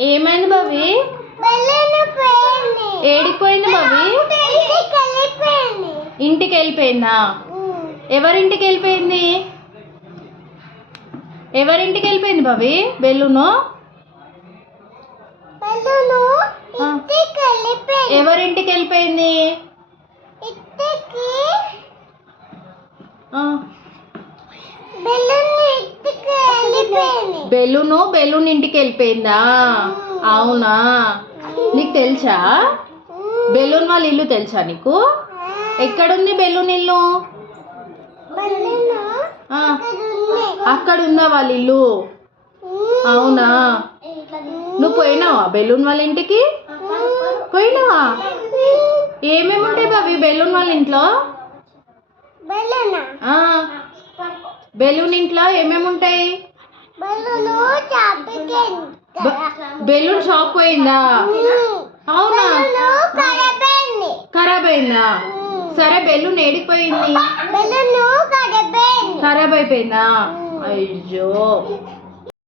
ఏమైంది బావి? ఏడికి పోయింది బావి? ఇంటికి వెళ్ళిపోయిందా? ఎవరింటికి వెళ్ళిపోయింది? ఎవరింటికి వెళ్ళిపోయింది బావి? బెలూను ఎవరింటికి వెళ్ళిపోయింది? బెలూన్ ఇంటికి వెళ్ళిపోయిందా? అవునా, నీకు తెలుసా? బెలూన్ వాళ్ళ ఇల్లు తెలుసా నీకు? ఎక్కడుంది బెలూన్ ఇల్లు? అక్కడ ఉందా వాళ్ళ ఇల్లు? అవునా, నువ్వు పోయినావా బెలూన్ వాళ్ళ ఇంటికి? పోయినావా? ఏమేమి ఉంటాయి బాబీ బెలూన్ వాళ్ళ ఇంట్లో? బెలూన్ ఇంట్లో ఏమేమి ఉంటాయి? బెలూన్ షాప్ పోయిందా? అవునా, ఖరాబ్ అయిందా? సరే, బెలూన్ ఏడిపోయింది? ఖరాబ్ అయిపోయిందా? అయ్యో.